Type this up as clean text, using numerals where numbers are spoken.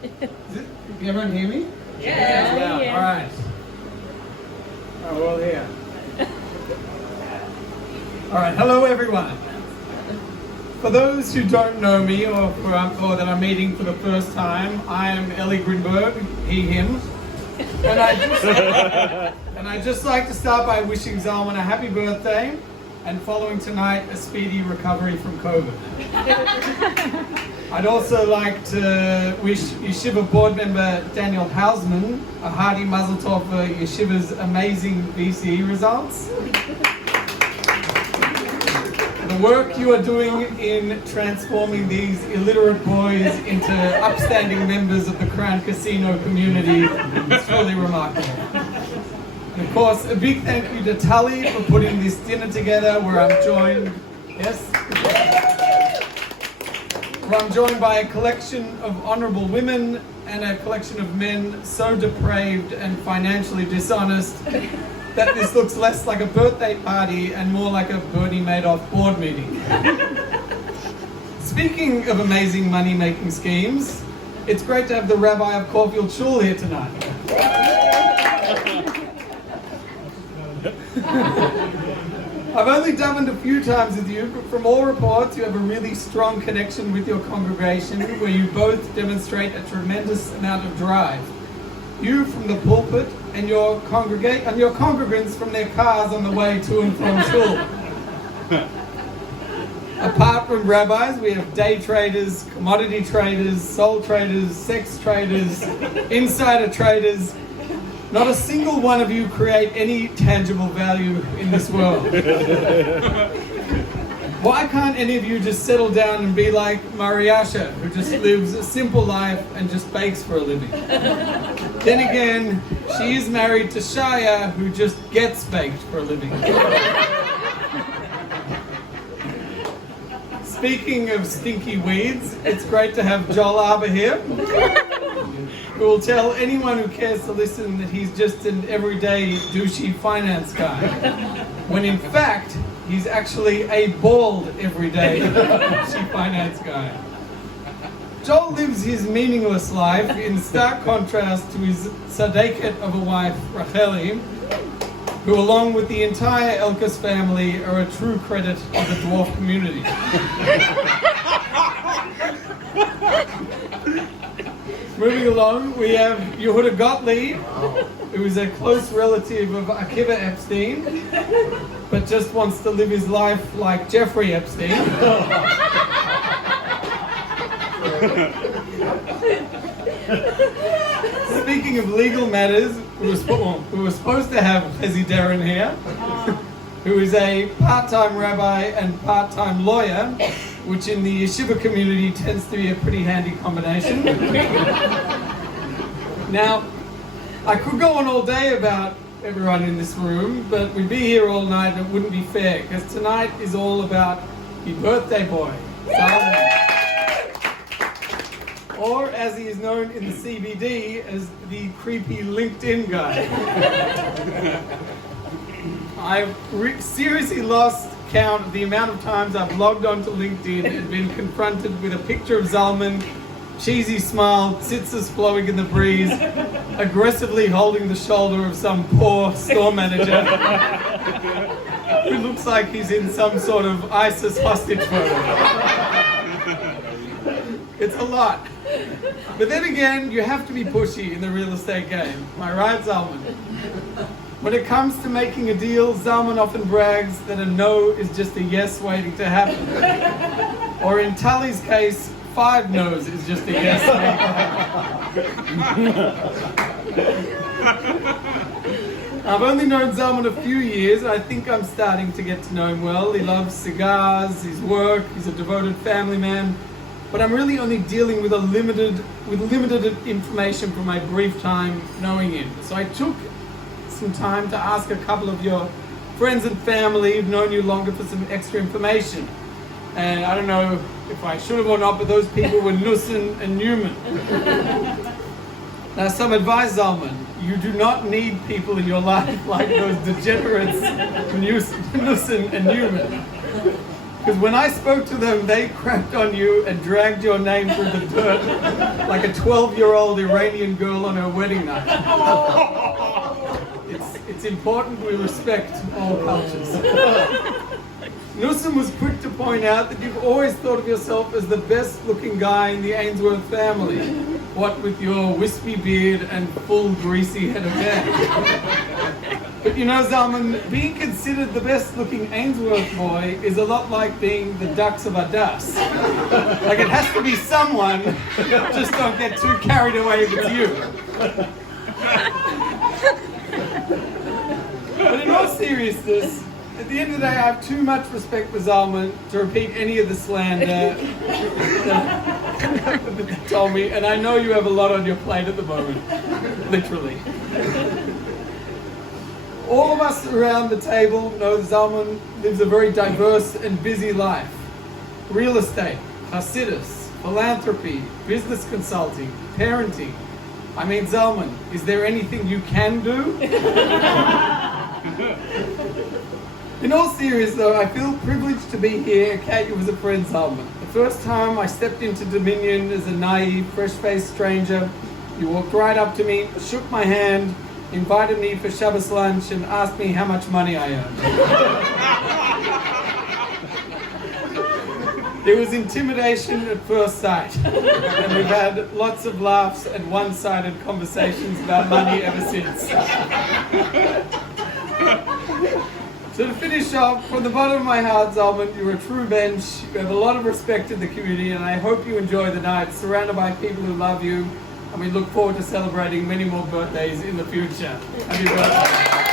Can everyone hear me? Yeah. All right. Oh, we're all here. All right. Hello, everyone. For those who don't know me or that I'm meeting for the first time, I am Ellie Grinberg, he, him. And I'd just like to start by wishing Zalman a happy birthday and following tonight a speedy recovery from COVID. I'd also like to wish Yeshiva board member Daniel Hausman a hearty mazel tov for Yeshiva's amazing VCE results. The work you are doing in transforming these illiterate boys into upstanding members of the Crown Casino community is truly remarkable. And of course, a big thank you to Tully for putting this dinner together where I'm joined by a collection of honourable women and a collection of men so depraved and financially dishonest that this looks less like a birthday party and more like a Bernie Madoff board meeting. Speaking of amazing money-making schemes, it's great to have the Rabbi of Caulfield Shul here tonight. I've only davened a few times with you, but from all reports you have a really strong connection with your congregation where you both demonstrate a tremendous amount of drive. You from the pulpit and your congregants from their cars on the way to and from shul. Apart from rabbis, we have day traders, commodity traders, soul traders, sex traders, insider traders. Not a single one of you create any tangible value in this world. Why can't any of you just settle down and be like Mariasha, who just lives a simple life and just bakes for a living? Then again, she is married to Shaya, who just gets baked for a living. Speaking of stinky weeds, it's great to have Joel Arbour here, who will tell anyone who cares to listen that he's just an everyday douchey finance guy, when in fact, he's actually a bald everyday douchey finance guy. Joel lives his meaningless life in stark contrast to his tzaddiket of a wife, Racheli, who along with the entire Elkas family are a true credit to the dwarf community. Moving along, we have Yehuda Gottlieb, who is a close relative of Akiva Epstein, but just wants to live his life like Jeffrey Epstein. Speaking of legal matters, we were supposed to have Chezi Darren here, who is a part-time rabbi and part-time lawyer, which in the yeshiva community tends to be a pretty handy combination. Now, I could go on all day about everyone in this room, but we'd be here all night and it wouldn't be fair, because tonight is all about the birthday boy, Zalman. Or as he is known in the CBD as the creepy LinkedIn guy. I've seriously lost count of the amount of times I've logged onto LinkedIn and been confronted with a picture of Zalman, cheesy smile, tzitzis flowing in the breeze, aggressively holding the shoulder of some poor store manager who looks like he's in some sort of ISIS hostage photo. It's a lot. But then again, you have to be pushy in the real estate game. Am I right, Zalman? When it comes to making a deal, Zalman often brags that a no is just a yes waiting to happen. Or in Tully's case, 5 no's is just a yes waiting to happen. I've only known Zalman a few years, and I think I'm starting to get to know him well. He loves cigars, his work, he's a devoted family man. But I'm really only dealing with limited information from my brief time knowing him. So I took some time to ask a couple of your friends and family who've known you longer for some extra information. And I don't know if I should have or not, but those people were Nussin and Newman. Now some advice, Zalman. You do not need people in your life like those degenerates Nussin and Newman. Because when I spoke to them, they crapped on you and dragged your name through the dirt like a 12-year-old Iranian girl on her wedding night. It's important we respect all cultures. Nussim was quick to point out that you've always thought of yourself as the best-looking guy in the Ainsworth family. What with your wispy beard and full greasy head of hair. But you know, Zalman, being considered the best-looking Ainsworth boy is a lot like being the Ducks of Adas. Like, it has to be someone, just don't get too carried away if it's you. But in all seriousness, at the end of the day, I have too much respect for Zalman to repeat any of the slander that they told me, and I know you have a lot on your plate at the moment, literally. All of us around the table know Zalman lives a very diverse and busy life. Real estate, Hasidus, philanthropy, business consulting, parenting. I mean, Zalman, is there anything you can do? In all seriousness though, I feel privileged to be here at Kate as a friend, Zalman. The first time I stepped into Dominion as a naive, fresh-faced stranger, you walked right up to me, shook my hand, invited me for Shabbos lunch, and asked me how much money I earned. There was intimidation at first sight, and we've had lots of laughs and one-sided conversations about money ever since. So to finish off, from the bottom of my heart, Zalman, you're a true bench. You have a lot of respect in the community, and I hope you enjoy the night, surrounded by people who love you, and we look forward to celebrating many more birthdays in the future. Happy birthday.